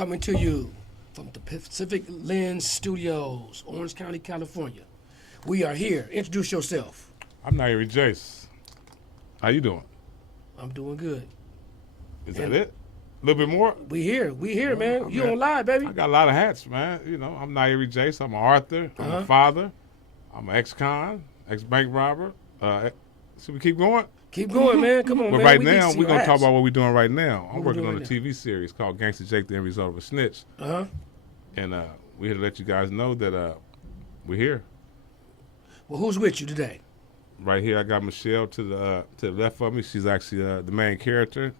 coming to you from the Pacific Lens Studios, Orange County, California. We are here. Introduce yourself. I'm Na Jace. How you doing? I'm doing good. Is that it? A little bit more? We here, man. You on live, baby. I got a lot of hats, man. You know, I'm Na Jace. I'm an author. I'm a father. I'm an ex-con, ex-bank robber. Should we keep going? Keep going, man. Come on, but man. Right now, we're going to talk about what we're doing right now. I'm working on a right TV series called Gangster Jake, the end result of a snitch. And we're here to let you guys know that we're here. Well, who's with you today? Right here, I got Michelle to the left of me. She's actually the main character.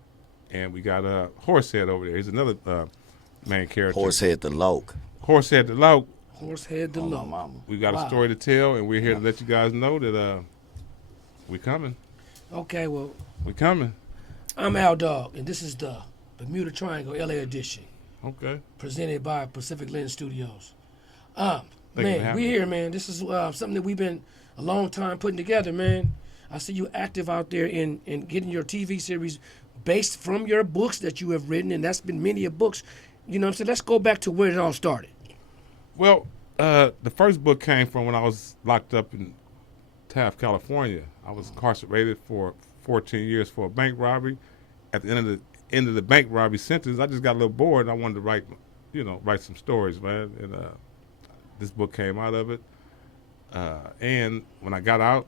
And we got Horsehead over there. He's another main character. Horsehead the Lo. Horsehead the Lo. Horsehead the Lo. Mama. We got a story to tell, and we're here to let you guys know that we're coming. Okay, well. We're coming. I'm Al Dog, and this is the Bermuda Triangle LA Edition. Okay. Presented by Pacific Lens Studios. Man, we here, man. This is something that we've been a long time putting together, man. I see you active out there in getting your TV series based from your books that you have written, and that's been many of books. You know what I'm saying? Let's go back to where it all started. Well, the first book came from when I was locked up in Taft, California. I was incarcerated for 14 years for a bank robbery. At the end of the bank robbery sentence, I just got a little bored, and I wanted to write some stories, man. And this book came out of it. And when I got out,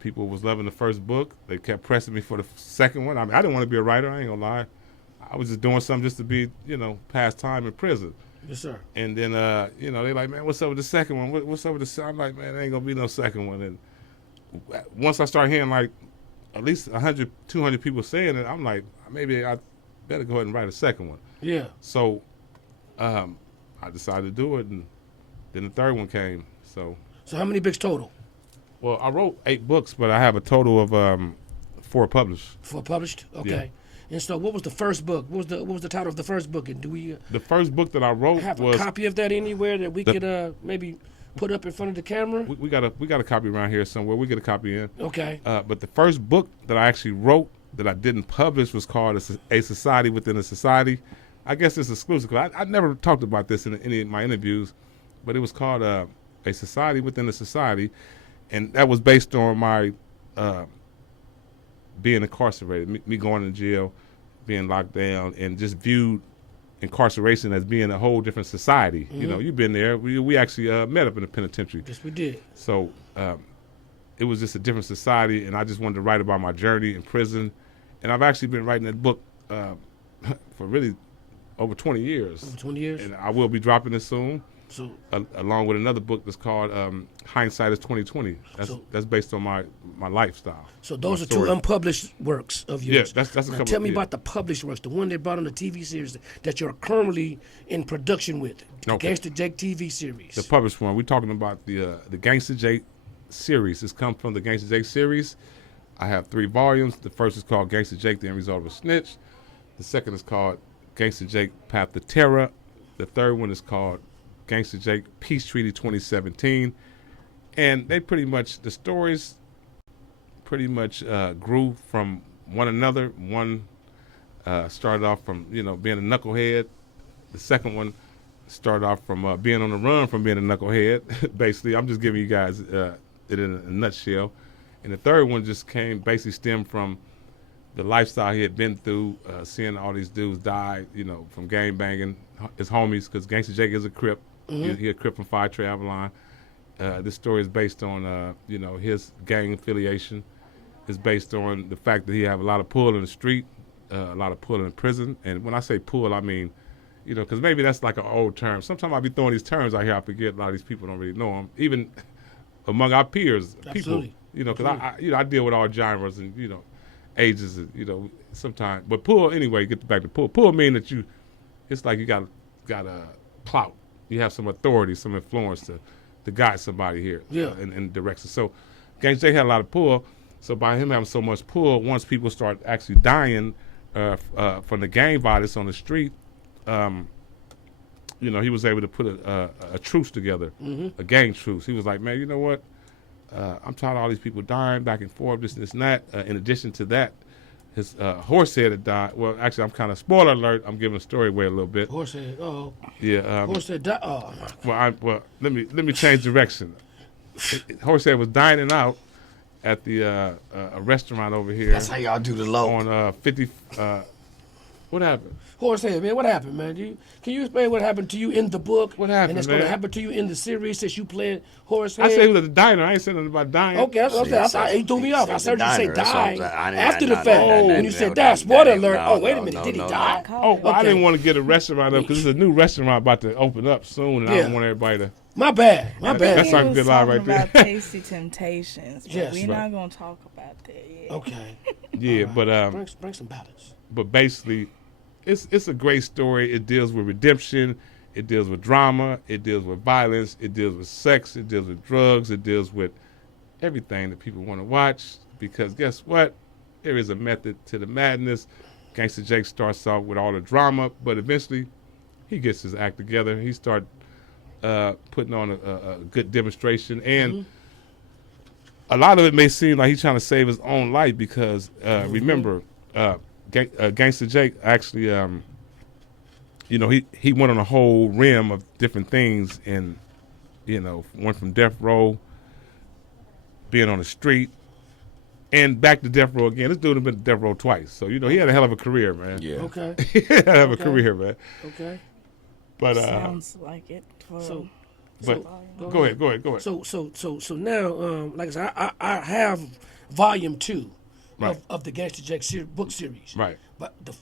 people was loving the first book. They kept pressing me for the second one. I mean, I didn't want to be a writer. I ain't gonna lie. I was just doing something just to be, pass time in prison. Yes, sir. And then, they like, man, what's up with the second one? What's up with the second? I'm like, man, there ain't gonna be no second one. And once I started hearing like at least 100, 200 people saying it, I'm like, maybe I better go ahead and write a second one. Yeah. So I decided to do it, and then the third one came. So how many books total? Well, I wrote 8 books, but I have a total of 4 published. 4 published? Okay. Yeah. And so what was the first book? What was the title of the first book? And do we the first book that I wrote have was a copy of that anywhere that we could maybe put up in front of the camera? We got a copy around here somewhere. We get a copy in. Okay. But the first book that I actually wrote that I didn't publish was called A Society Within a Society. I guess it's exclusive. I never talked about this in any of my interviews, but it was called A Society Within a Society. And that was based on my being incarcerated, me going to jail, being locked down, and just viewed incarceration as being a whole different society. Mm-hmm. You've been there. We actually met up in the penitentiary. Yes, we did. So it was just a different society, and I just wanted to write about my journey in prison. And I've actually been writing that book for really over 20 years. Over 20 years? And I will be dropping it soon. So, along with another book that's called Hindsight is 2020. That's based on my lifestyle. So those are 2 unpublished works of yours. Yeah, that's a couple. Tell me about the published works, the one they brought on the TV series that you're currently in production with, the Gangster Jake TV series. The published one. We're talking about the Gangster Jake series. This comes from the Gangster Jake series. I have 3 volumes. The first is called Gangster Jake, the end result of a snitch. The second is called Gangster Jake, Path to Terror. The third one is called Gangster Jake, Peace Treaty 2017. And they the stories pretty much grew from one another. One started off from, being a knucklehead. The second one started off from being on the run from being a knucklehead. Basically, I'm just giving you guys it in a nutshell. And the third one just basically stemmed from the lifestyle he had been through, seeing all these dudes die, from gang banging, his homies, because Gangster Jake is a Crip. Mm-hmm. He a Crip from Fire Traveline. This story is based on, his gang affiliation. It's based on the fact that he have a lot of pull in the street, a lot of pull in prison. And when I say pull, I mean, because maybe that's like an old term. Sometimes I be throwing these terms out here. I forget a lot of these people don't really know them. Even among our peers, Absolutely. people, because I deal with all genres and, ages, and, sometimes. But pull, anyway, get back to pull. Pull mean that it's like you got a clout. You have some authority, some influence to guide somebody here in direction. So Gangster Jake had a lot of pull. So by him having so much pull, once people start actually dying from the gang violence on the street, he was able to put a truce together, a gang truce. He was like, man, you know what? I'm tired of all these people dying back and forth, this and that. In addition to that, his Horsehead had died. Well, actually, I'm kind of spoiler alert. I'm giving the story away a little bit. Horsehead. Oh. Yeah. Horsehead died. Oh. Well, let me change direction. Horsehead was dining out at the a restaurant over here. That's how y'all do the low. On 50. What happened? Horsehead, man, what happened, man? Can you explain what happened to you in the book? What happened, and it's man? going to happen to you in the series since you played Horsehead? I said he was at the diner. I ain't saying nothing about dying. Okay, that's what I thought. He threw me off. I heard you say die after the fact. When you said die, spoiler alert. Oh, wait a minute. Did he die? Oh, well, I didn't want to get a restaurant up because there's a new restaurant about to open up soon, and I don't want everybody to. My bad. That's like a good lie right there. About Tasty Temptations, but yes, we're not going to talk about that yet. Okay. Yeah, right. but bring some balance. But basically, it's a great story. It deals with redemption. It deals with drama. It deals with violence. It deals with sex. It deals with drugs. It deals with everything that people want to watch. Because guess what? There is a method to the madness. Gangster Jake starts off with all the drama, but eventually he gets his act together. He starts putting on a good demonstration. And a lot of it may seem like he's trying to save his own life because, remember, Gangster Jake actually, he went on a whole rim of different things and, went from death row, being on the street, and back to death row again. This dude had been to death row twice. So, he had a hell of a career, man. Yeah. Okay. He had a hell of a career, man. Okay. But sounds like it. Go ahead. So now, like I said, I have volume 2 of the Gangster Jake book series. Right. But the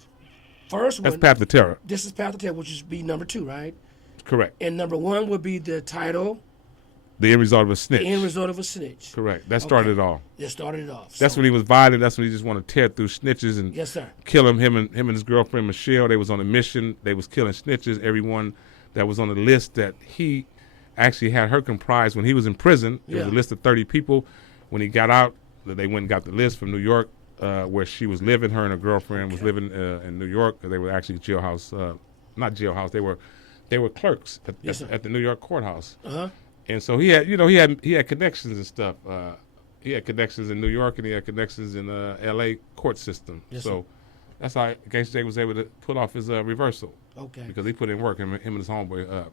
first one. That's Path to Terror. This is Path to Terror, which would be number 2, right? Correct. And number 1 would be the title. The End Result of a Snitch. The End Result of a Snitch. Correct. That started it all. That started it off. That's when he was violent. That's when he just wanted to tear through snitches and yes, sir. Kill him. Him and his girlfriend Michelle. They was on a mission. They was killing snitches. Everyone that was on the list that he actually had her comprised when he was in prison. It was a list of 30 people. When he got out, they went and got the list from New York, where she was living. Her and her girlfriend was living in New York. They were actually jailhouse, not jailhouse. They were clerks at the New York courthouse. And so he had connections and stuff. He had connections in New York and he had connections in LA court system. Yes, so that's how Gangster Jake was able to put off his reversal. Okay. Because he put in work. Him and his homeboy.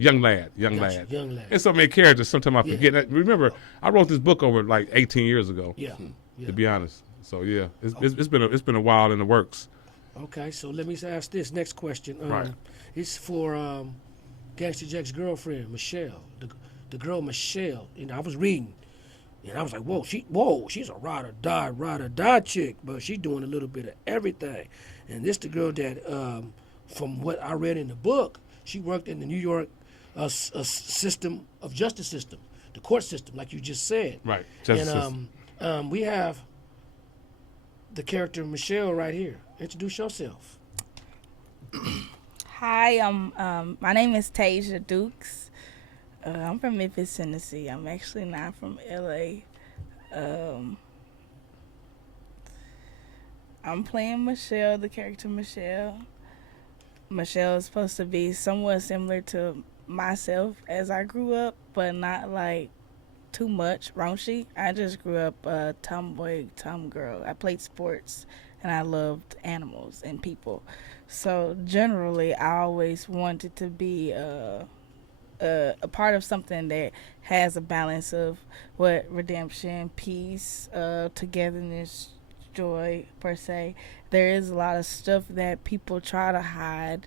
Young lad. And so many characters. Sometimes I forget. Remember, I wrote this book over like 18 years ago. Yeah. To be honest. So it's been a while in the works. Okay, so let me ask this next question. Right. It's for Gangster Jake's girlfriend, Michelle. The girl Michelle. And I was reading, and I was like, she's a ride or die chick, but she's doing a little bit of everything. And this the girl that, from what I read in the book, she worked in the New York system of justice system, the court system, like you just said. Right. And we have the character Michelle right here. Introduce yourself. Hi, my name is Tasia Dukes. I'm from Memphis, Tennessee. I'm actually not from LA. I'm playing Michelle, the character Michelle. Michelle is supposed to be somewhat similar to myself as I grew up, but not like too much raunchy. I just grew up a tomboy, girl. I played sports and I loved animals and people. So generally, I always wanted to be a part of something that has a balance of redemption, peace, togetherness, joy per se. There is a lot of stuff that people try to hide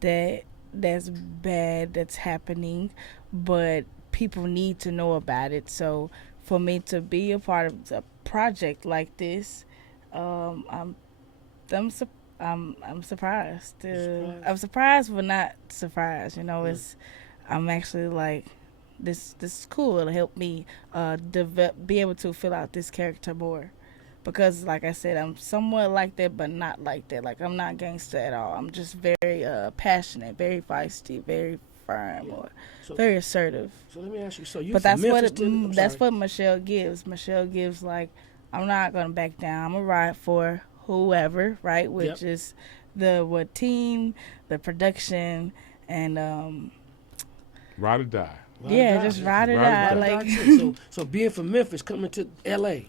that's bad, that's happening, but people need to know about it. So for me to be a part of a project like this, I'm surprised. I'm surprised, but not surprised. I'm actually like, this is cool. It'll help me be able to fill out this character more. Because, like I said, I'm somewhat like that, but not like that. Like, I'm not gangster at all. I'm just very passionate, very feisty, very firm, very assertive. So let me ask you. So you, but that's what Michelle gives. Michelle gives like, I'm not gonna back down. I'm gonna ride for whoever, right? Which is the team, the production, and ride or die. Just ride or die. So being from Memphis, coming to LA.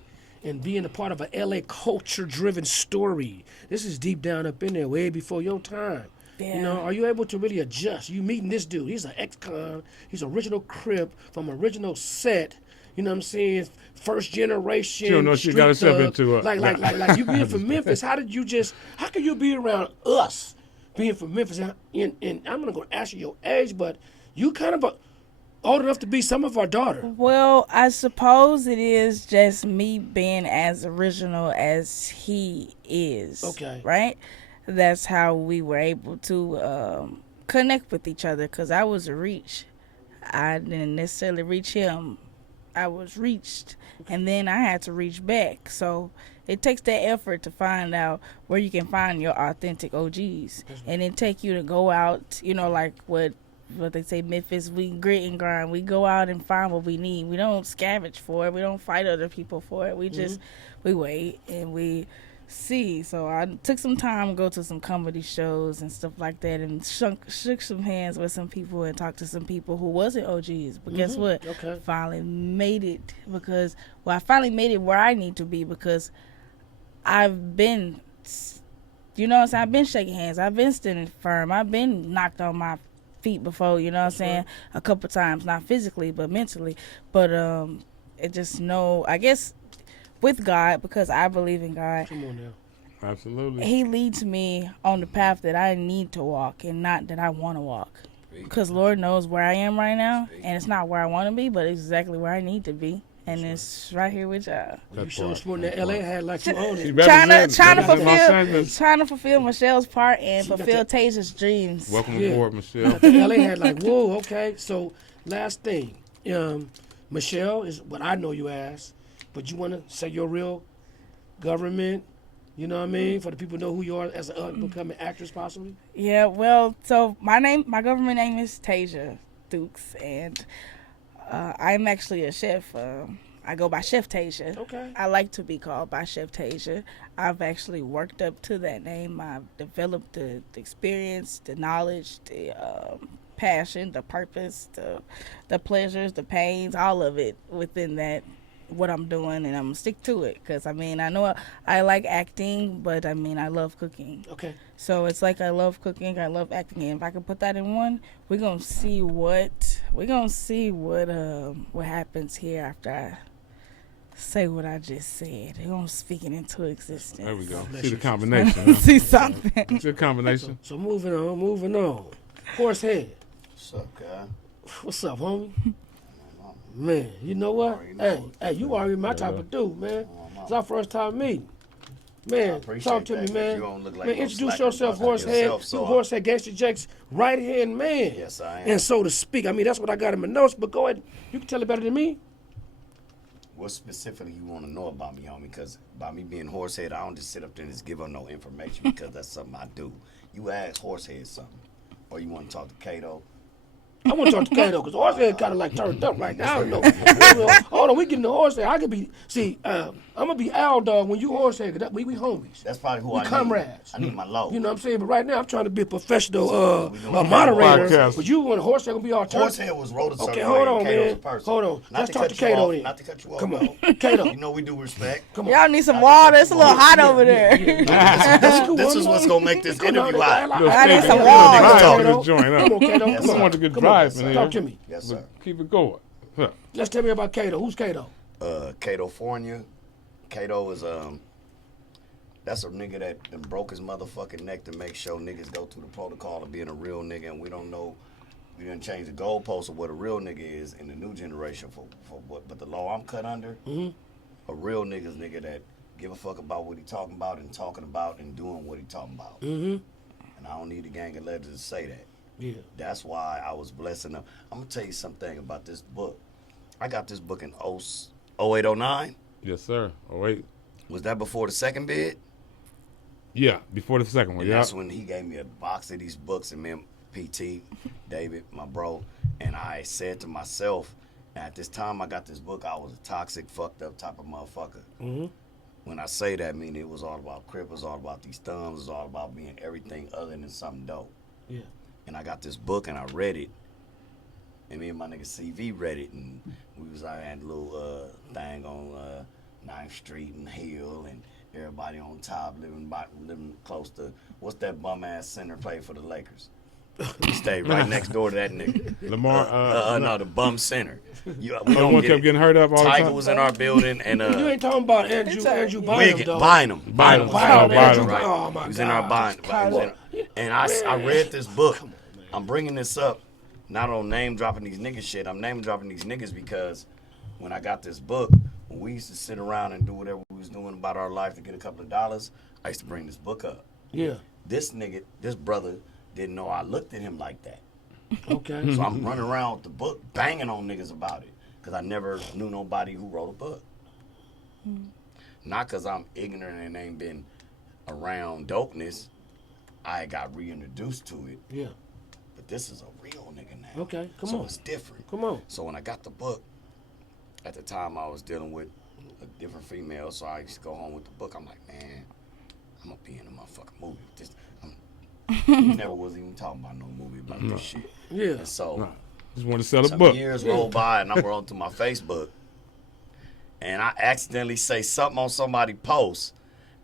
and being a part of a LA culture-driven story. This is deep down up in there, way before your time. Yeah. You know, are you able to really adjust? You meeting this dude? He's an ex-con. He's original Crip from original set. You know what I'm saying? First generation. She don't know she got herself into like you being from Memphis. How can you be around us being from Memphis? And I'm not going to ask you your age, but you kind of old enough to be some of our daughter. Well, I suppose it is just me being as original as he is. Okay. Right? That's how we were able to connect with each other, because I was a reach. I didn't necessarily reach him. I was reached, and then I had to reach back. So it takes that effort to find out where you can find your authentic OGs, and it take you to go out, you know, like what they say, Memphis, we grit and grind. We go out and find what we need. We don't scavenge for it. We don't fight other people for it. We just, we wait and we see. So I took some time to go to some comedy shows and stuff like that, and shook some hands with some people and talked to some people who wasn't OGs. But guess what? Okay. Finally made it, because, well, I finally made it where I need to be, because I've been, you know what I'm saying? I've been shaking hands. I've been standing firm. I've been knocked on my feet before, you know what I'm saying? A couple times, not physically, but mentally. But it just I guess with God, because I believe in God. Come on now. Absolutely. He leads me on the path that I need to walk and not that I want to walk. Because Lord knows where I am right now, and it's not where I want to be, but it's exactly where I need to be. And it's right here with y'all. You so smart that LA had like you own it. Trying to fulfill Michelle's part and fulfill Tasia's dreams. Welcome aboard, Michelle. LA had like, whoa, okay. So last thing, Michelle is what I know you as, but you want to say your real government, you know what I mean, for the people to know who you are as an becoming actress possibly? Yeah, well, so my government name is Tasia Dukes, and I'm actually a chef. I go by Chef Tasia. Okay. I like to be called by Chef Tasia. I've actually worked up to that name. I've developed the experience, the knowledge, the passion, the purpose, the pleasures, the pains, all of it within that, what I'm doing, and I'm going to stick to it. Because, I mean, I know I like acting, but, I mean, I love cooking. Okay. So it's like I love cooking, I love acting, and if I can put that in one, we're gonna see what happens here after I say what I just said. We're gonna speak it into existence. There we go. See the combination. See something. It's a combination. So moving on. Horsehead. What's up, guy? What's up, homie? Man, you know what? Hey, you already my type of dude, man. It's our first time meeting. Man, talk to me, man. Man, introduce yourself, Horsehead. You Horsehead, Gangster Jake's right-hand man. Yes, I am. And so to speak, I mean, that's what I got in my notes, but go ahead. You can tell it better than me. What specifically you want to know about me, homie? Because by me being Horsehead, I don't just sit up there and just give her no information because that's something I do. You ask Horsehead something. Or you want to talk to Kato. I want to talk to Kato because Horsehead kind of like turned up right now. I don't know. Hold on, we getting the Horsehead. I could be, I'm going to be Al Dog when you Horsehead. We homies. That's probably who we I comrades. need. I need my low. You know what I'm saying? But right now I'm trying to be a professional moderator. But you want Horsehead going to be our turn. Horsehead was rolled a certain Okay, hold on, man. Hold on. Let's talk to Kato then. Not to cut you off. Come on. Kato. You know we do respect. Come on. Y'all need some water. It's a little hot over there. This is what's going to make this interview hot. I need some water. Come on, Kato. I want a good drive in here. Talk to me. Yes, sir. Keep it going. Huh. Just tell me about Kato. Who's Kato? Kato-fornia. Kato is that's a nigga that done broke his motherfucking neck to make sure niggas go through the protocol of being a real nigga, and we don't know. We done change the goalposts of what a real nigga is in the new generation for what. But the law I'm cut under, a real nigga's nigga that give a fuck about what he talking about and doing what he talking about. And I don't need a gang of legends to say that. Yeah. That's why I was blessing them. I'm gonna tell you something about this book. I got this book in 0809. Yes, sir. Oh, wait. Was that before the second bid? Yeah, before the second one. And Yeah. that's when he gave me a box of these books, and me and PT, David, my bro, and I said to myself, at this time I got this book, I was a toxic, fucked up type of motherfucker. When I say that, I mean it was all about Crip, it was all about these thumbs, it was all about being everything other than something dope. Yeah. And I got this book and I read it, and me and my nigga CV read it, and I had a little thing on 9th Street and Hill and everybody on top living close to, what's that bum ass center play for the Lakers? He stayed right next door to that nigga. Lamar. No, the bum center. We one kept getting hurt up all the Tiger time. was in our building, and You ain't talking about Andrew Bynum, though. Bynum. Bynum. Right. Oh, my He was God. in our Bynum. And I read this book. I'm bringing this up, not on name dropping these niggas shit. I'm name dropping these niggas because when I got this book, when we used to sit around and do whatever we was doing about our life to get a couple of dollars, I used to bring this book up. Yeah. This brother didn't know I looked at him like that. Okay. So I'm running around with the book banging on niggas about it because I never knew nobody who wrote a book. Not because I'm ignorant and ain't been around dopeness. I got reintroduced to it. Yeah. But this is a real nigga now. Okay, come so on. it's different. Come on. So when I got the book, at the time I was dealing with a different female, so I used to go home with the book. I'm like, man, I'm going to be in a motherfucking movie with this. Never was even talking about no movie about this shit. Yeah. And so Just want to sell a some book. years roll by and I'm rolling through my Facebook and I accidentally say something on somebody's post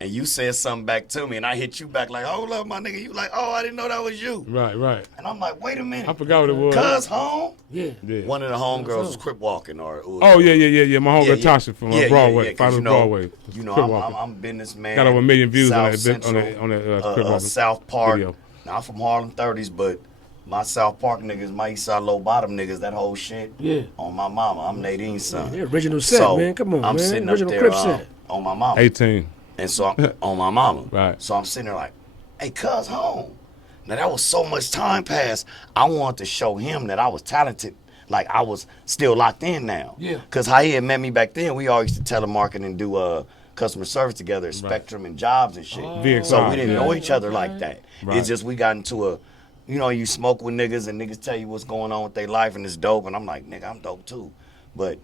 and you said something back to me and I hit you back like, hold up, my nigga. You like, oh, I didn't know that was you. Right. And I'm like, wait a minute. I forgot what it was. Cuz home? Yeah. One of the homegirls was crip walking or Oh, yeah. My homegirl Tasia from Broadway. Yeah, Broadway. You know, Crip walking. I'm businessman. Got over 1 million views on South that crip walking South Park. video. Now, I'm from Harlem 30s, but my South Park niggas, my East Side Low Bottom niggas, that whole shit. Yeah. On my mama. I'm Nadine's son. The original set, So, man. Come on, I'm man. sitting Original up Crip there set. on my mama. 18. And so I'm on my mama. Right. So I'm sitting there like, hey, cuz home. Now that was so much time passed. I wanted to show him that I was talented. Like I was still locked in now. Yeah. Cause how he had met me back then, we all used to telemarket and do customer service together at Spectrum and Jobs and shit. VXI, So we didn't yeah. know each other like that. Right. It's just we got into a, you know, you smoke with niggas and niggas tell you what's going on with their life and it's dope. And I'm like, nigga, I'm dope too. But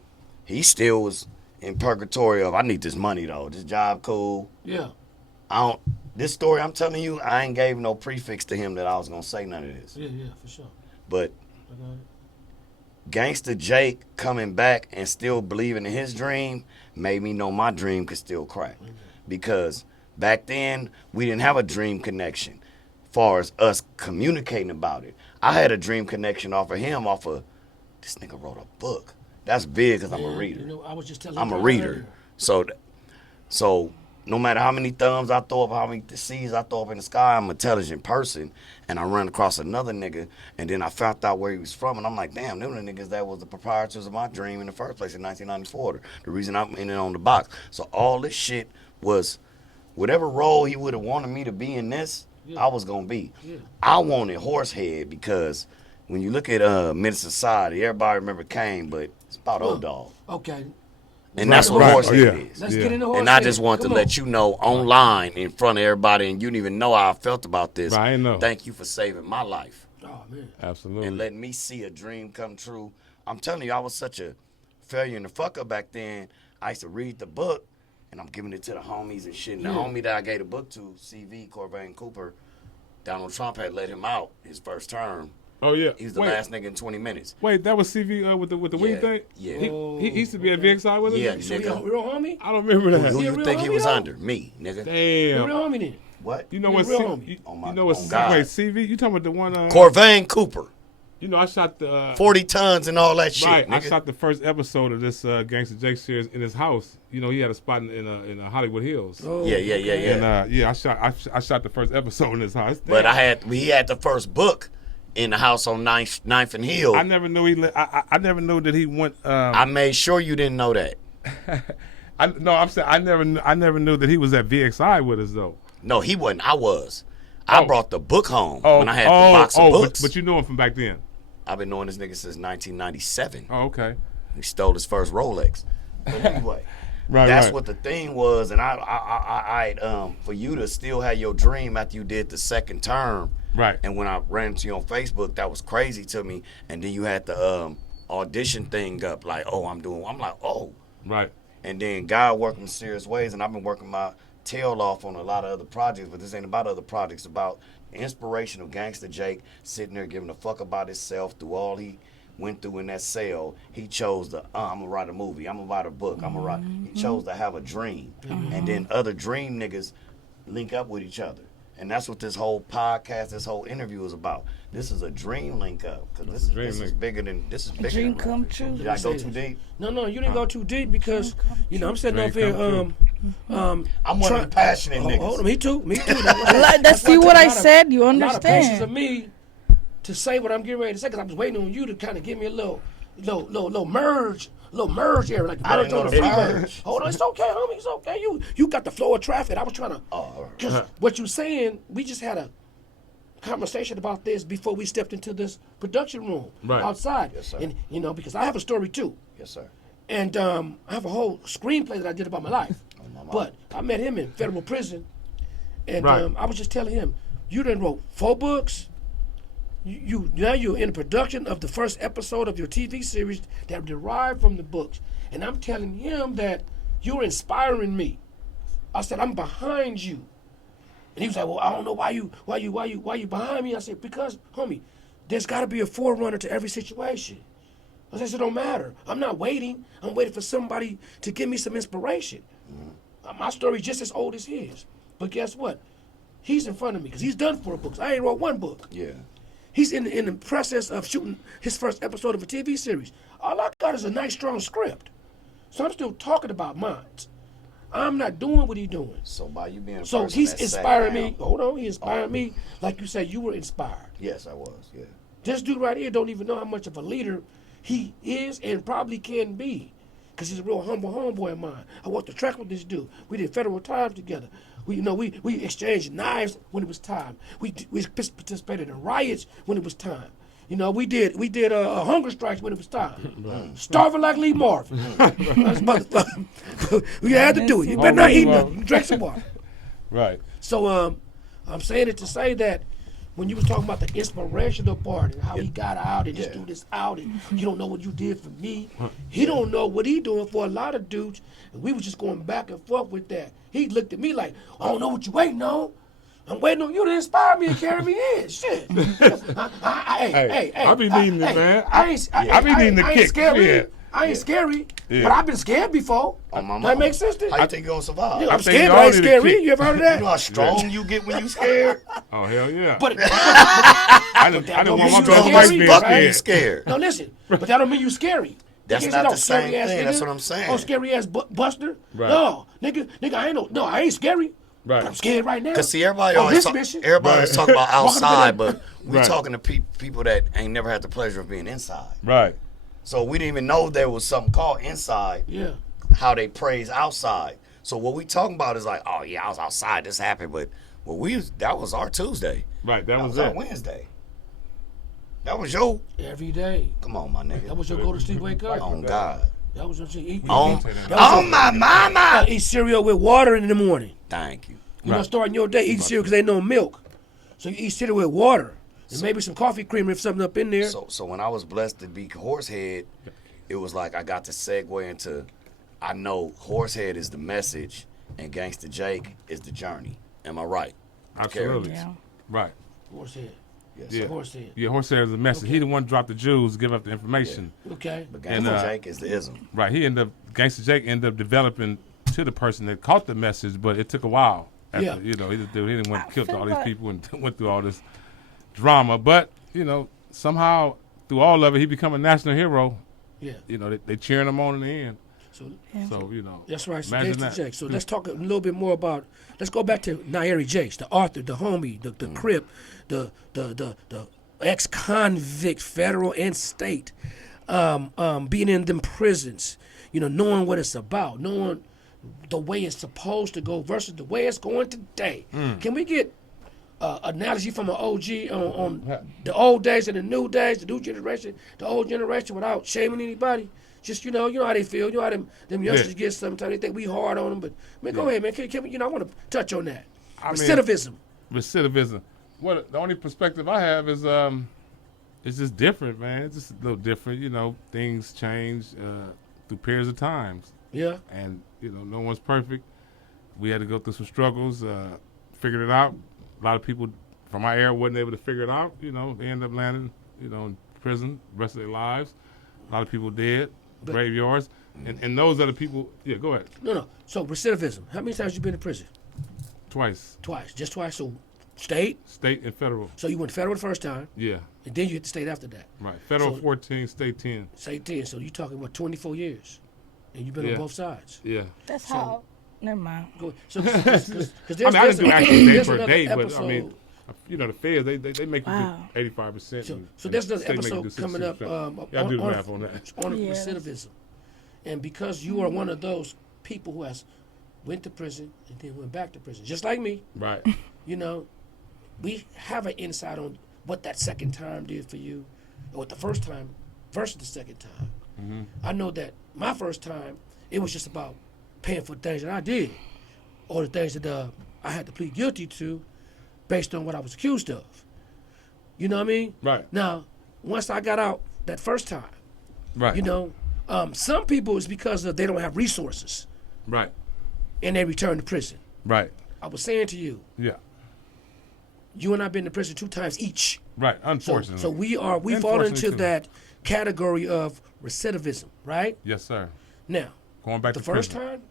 he still was in purgatory of, I need this money though. This job cool. Yeah. This story I'm telling you, I ain't gave no prefix to him that I was gonna say none of this. Yeah, for sure. But I got it. Gangster Jake coming back and still believing in his dream made me know my dream could still crack. Because back then, we didn't have a dream connection far as us communicating about it. I had a dream connection off of him, off of, this nigga wrote a book. That's big because I'm a reader. You know, I was just telling I'm you a that reader. earlier. So no matter how many thumbs I throw up, how many seeds I throw up in the sky, I'm an intelligent person. And I run across another nigga, and then I found out where he was from, and I'm like, damn, them the niggas that was the proprietors of my dream in the first place in 1994. The reason I'm in it on the box. So all this shit was, whatever role he would have wanted me to be in this, I was gonna be. Yeah. I wanted Horsehead because when you look at Mid Society, everybody remember Kane, but it's about Old Dog. Okay. And that's what Right. Horsehead is. Let's get into Horsehead. And I just want to Come let you know online in front of everybody, and you didn't even know how I felt about this. Right, I know. Thank you for saving my life Oh, man. Absolutely. and letting me see a dream come true. I'm telling you, I was such a failure and a fuck up back then. I used to read the book, and I'm giving it to the homies and shit. And the homie that I gave the book to, CV, Corvain Cooper, Donald Trump had let him out his first term. Oh, yeah. He was the last nigga in 20 minutes. Wait, that was CV with the wing thing? Yeah. He used to be at VXI with us? Yeah, So nigga. real homie? I don't remember that. Who he a you real think he homie, was though? under? Me, nigga. Damn. Real homie then. What? You know He what? a real homie. Oh, You know what? oh, God. Wait, CV? You talking about the one? Corvain Cooper. You know, I shot the 40 tons and all that shit, right. I nigga. shot the first episode of this Gangster Jake series in his house. You know, he had a spot in Hollywood Hills. Oh, Yeah. And I shot the first episode in his house. But he had the first book in the house on 9th and Hill. I never knew I never knew that he went. I made sure you didn't know that. I'm saying I never knew that he was at VXI with us though. No, he wasn't. I was. I brought the book home when I had the box of books. But you knew him from back then. I've been knowing this nigga since 1997. Oh, okay. He stole his first Rolex. But anyway, that's what the thing was. And I for you to still have your dream after you did the second term. Right. And when I ran into you on Facebook, that was crazy to me. And then you had the audition thing up, like, I'm like, oh. Right. And then God worked in serious ways, and I've been working my tail off on a lot of other projects, but this ain't about other projects, about the inspiration of Gangster Jake sitting there giving a fuck about himself through all he went through in that cell, he chose to, I'm gonna write a movie, I'm gonna write a book, I'm gonna write. He chose to have a dream, and then other dream niggas link up with each other, and that's what this whole podcast, this whole interview is about. This is a dream link up, because this is bigger than Dream come true. Did I go too deep? No, you didn't go too deep because I'm sitting up here. I'm one of the passionate niggas. Hold on, me too. Let's see what I said. You A lot of patience of understand? me to say what I'm getting ready to say because I was waiting on you to kind of give me a little merge area, like the I merge didn't know on the the freeway. merge. Hold on, it's okay, homie, it's okay. You got the flow of traffic. I was trying to. Because what you saying, we just had a conversation about this before we stepped into this production room outside. Yes, sir. And because I have a story too. Yes, sir. And I have a whole screenplay that I did about my life. my mom. But I met him in federal prison. And Right. I was just telling him, you done wrote 4 books. Now you're in production of the first episode of your TV series that derived from the books. And I'm telling him that you're inspiring me. I said, I'm behind you. And he was like, well, I don't know why you behind me. I said, because, homie, there's got to be a forerunner to every situation. I said, it don't matter. I'm not waiting. I'm waiting for somebody to give me some inspiration. My story's just as old as his. But guess what? He's in front of me because he's done 4 books. I ain't wrote 1 book. Yeah. He's in the process of shooting his first episode of a TV series. All I got is a nice, strong script. So I'm still talking about mine. I'm not doing what he's doing. So by you being a So person he's that inspiring sat me. down- Hold on, he inspired me. Like you said, you were inspired. Yes, I was. Yeah. This dude right here don't even know how much of a leader he is and probably can be. Because he's a real humble homeboy of mine. I walked the track with this dude. We did federal time together. We exchanged knives when it was time. We participated in riots when it was time. We did hunger strikes when it was time. Starving like Lee Marvin. That's motherfucker. We had to do it. You better not eat nothing. Drink some water. Right. So I'm saying it to say that when you was talking about the inspirational part and how he got out and just do this out and you don't know what you did for me. He don't know what he doing for a lot of dudes. And we was just going back and forth with that. He looked at me like, I don't know what you waiting on. I'm waiting on you to inspire me and carry me in. Shit. Hey, I be needing it, man. I be needing the kick. Scary. Shit. I ain't scary, Yeah. but I've been scared before. On my That mama. makes sense to How you? you think you gonna survive? Yeah, I'm think scared, y'all but I ain't need a scary. kick. You ever heard of that? You know how strong you get when you scared? Oh, hell yeah. But I didn't want don't my mean brother you wife scary, being Fuck right? when you scared. scared. no, listen. But that don't mean you scary. That's You not can't the say, "Oh, same scary-ass thing. That's nigga. what I'm saying. Oh, scary ass Buster. Right. No, nigga, I ain't scary. Right. But I'm scared right now. Cause see, everybody On always this talk, mission. everybody always talk about Welcome to the- outside, but we Right. talking to people that ain't never had the pleasure of being inside. Right. So we didn't even know there was something called inside. Yeah. How they praise outside. So what we talking about is like, oh yeah, I was outside. This happened, but that was our Tuesday. Right. That was our Wednesday. That was your. Every day. Come on, my nigga. That was your go to sleep, wake up. On God. That was your shit. Eat, On that was my mama. eat cereal with water in the morning. Thank you. You know, Right. starting your day eating cereal because ain't no milk. So you eat cereal with water. And maybe some coffee creamer if something up in there. So when I was blessed to be Horsehead, it was like I got to segue into, I know Horsehead is the message and Gangster Jake is the journey. Am I right? Absolutely. Yeah. Right. Horsehead. Yes. Yeah. Horsehead. Yeah, Horsehead is the message. He the one dropped the jewels to give up the information. Okay. But Gangster And, Jake is the ism. Right. Gangster Jake ended up developing to the person that caught the message, but it took a while. After, Yeah. he didn't want to kill feel all these like- people and went through all this drama. But, somehow through all of it, he become a national hero. Yeah. They cheering him on in the end. So So, that's right. So imagine Gangster that. Jake. So let's talk a little bit more about. Let's go back to Na Jace, the author, the homie, the Crip, the ex-convict, federal and state, being in them prisons. Knowing what it's about, knowing the way it's supposed to go versus the way it's going today. Can we get analogy from an OG on the old days and the new days, the new generation, the old generation, without shaming anybody? Just you know how they feel. You know how them youngsters get sometimes. They think we hard on them, but man, go ahead, man. Can we, I want to touch on that. Recidivism. Recidivism. Well, the only perspective I have is it's just different, man. It's just a little different. Things change through periods of times. Yeah. And no one's perfect. We had to go through some struggles, figured it out. A lot of people from our era wasn't able to figure it out. They ended up landing, in prison the rest of their lives. A lot of people dead, graveyards. And those are the people. Yeah, go ahead. No. So recidivism. How many times you been in prison? Twice. Just twice. So state and federal. So you went federal the first time. Yeah. And then you hit the state after that. Right. Federal 14, state 10. State 10. So you talking about 24 years, and you've been on both sides. Yeah. That's how. Never mind. Go ahead. So because I mean, I didn't do actually day per day, but episode. I mean, you know, the feds they make you do 85%. So there's another episode coming up. I do the math on that. On recidivism, and because you are one of those people who has went to prison and then went back to prison, just like me. Right. You know, we have an insight on what that second time did for you, or what the first time versus the second time. Mm-hmm. I know that my first time, it was just about paying for things that I did, or the things that I had to plead guilty to based on what I was accused of. You know what I mean? Right. Now, once I got out that first time, right. You know, some people it's because they don't have resources. Right. And they return to prison. Right. I was saying to you. Yeah. You and I been to prison 2 times each. Right. Unfortunately. So we fall into that category of recidivism, right? Yes, sir. Now, going back the to first prison. time,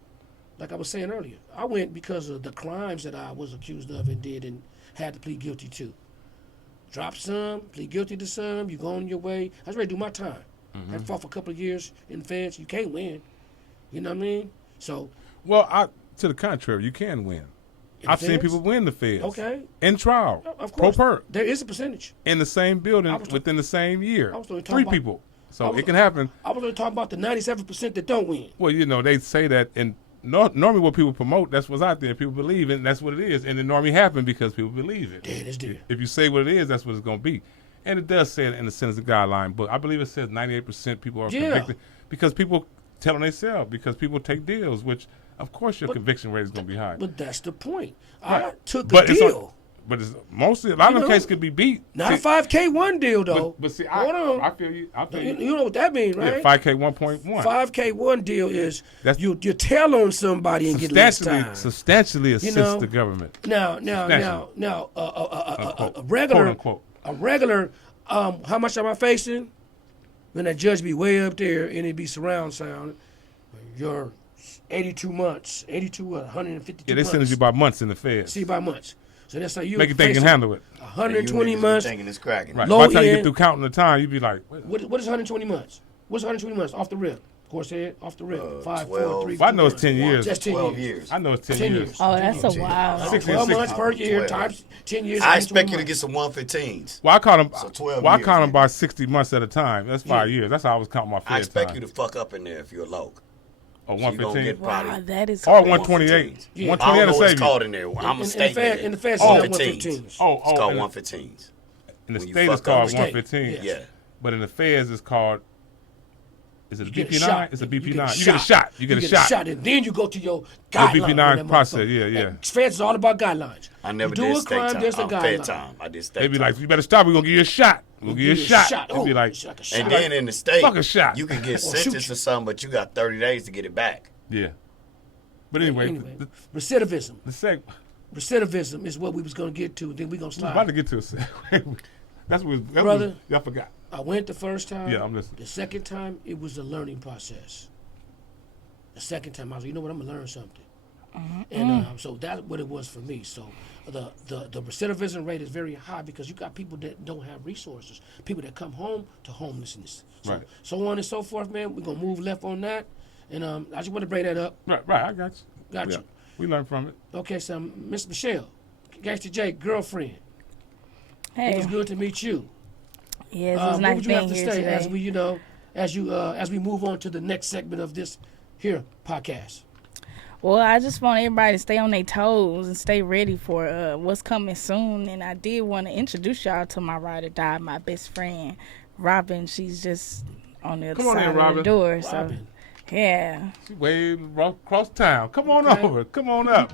like I was saying earlier, I went because of the crimes that I was accused of and did and had to plead guilty to. Drop some, plead guilty to some, you go on your way. I was ready to do my time. Mm-hmm. I fought for a couple of years in the feds. You can't win. You know what I mean? So. Well, to the contrary, you can win. I've seen people win the feds. Okay. In trial. Of course. Pro per. There is a percentage. In the same building within the same year. 3 people. So it can happen. I was only talking about the 97% that don't win. Well, you know, they say that, and normally what people promote, that's what's out there. People believe it, and that's what it is. And it normally happens because people believe it. Yeah, it's there. If you say what it is, that's what it's going to be. And it does say it in the sentencing guideline, but I believe it says 98% people are convicted because people tell on themselves, because people take deals, which, of course, your conviction rate is going to be high. But that's the point. Right. I took a deal. But it's mostly, a lot of them cases could be beat. Not a 5K1 deal, though. But see, hold on. I feel you. You know what that means, right? Yeah, 5K 1.1. 5K1 deal is you tell on somebody and get less time. Substantially assist the government. Now, a regular, how much am I facing? Then that judge be way up there and it be surround sound. You're 82 months, 152 months. Yeah, they sentence you by months in the feds. See, by months. So that's how you make you think you can handle it. 120 months. Thinking it's cracking. Right. By the time you get through counting the time, you be like, what is 120 months? What's 120 months off the rip? Horsehead, off the rip. 5, 4, 3. I know it's 10 years. That's 10 years. I know it's 10 years. Oh, that's a while. 12 months per year times 10 years. I expect you to get some 115s. Well, I count them. So 12 well, I years, count them by 60 months at a time. That's 5 years. That's how I was counting my fed time. I expect you to fuck up in there if you're low. Oh, so 115. Wow, that is or 128. Yeah. 128 I don't know to what's save called you. in there. I'm a state. In the feds, it's it's 115s. It's called 115s. In the state, it's called 115. Yeah. But in the feds, it's called. Is it a BP9? It's a BP9. You get a shot. You get a shot. And then you go to your guidelines. BP9 process. Yeah. Feds is all about guidelines. I never you did do a state crime, time. there's a Fed guideline. time. I did state They be time. like, you better stop. We're going to give you a shot. We'll give you a shot. They'd be like, and then in the state, fuck a shot. You can get sentenced or something, but you got 30 days to get it back. Yeah. But anyway recidivism. Recidivism is what we was going to get to, and then we're going to slide. I'm about to get to it. That's Brother, y'all forgot. I went the first time. Yeah, I'm listening. The second time, it was a learning process. The second time, I was like, you know what, I'm going to learn something. And so that's what it was for me. So the recidivism rate is very high because you got people that don't have resources, people that come home to homelessness. So on and so forth, man. We're going to move left on that. And I just want to bring that up. Right, I got you. Got you. We learned from it. Okay, so Miss Michelle, Gangster Jake, girlfriend. Hey. It was good to meet you. Yes, it's nice what would you have to being say here as we move on to the next segment of this here podcast? Well, I just want everybody to stay on their toes and stay ready for what's coming soon. And I did want to introduce y'all to my ride or die, my best friend, Robin. She's just on the other side of the door. Robin. So, yeah. She's way across town. Come on over. Come on up.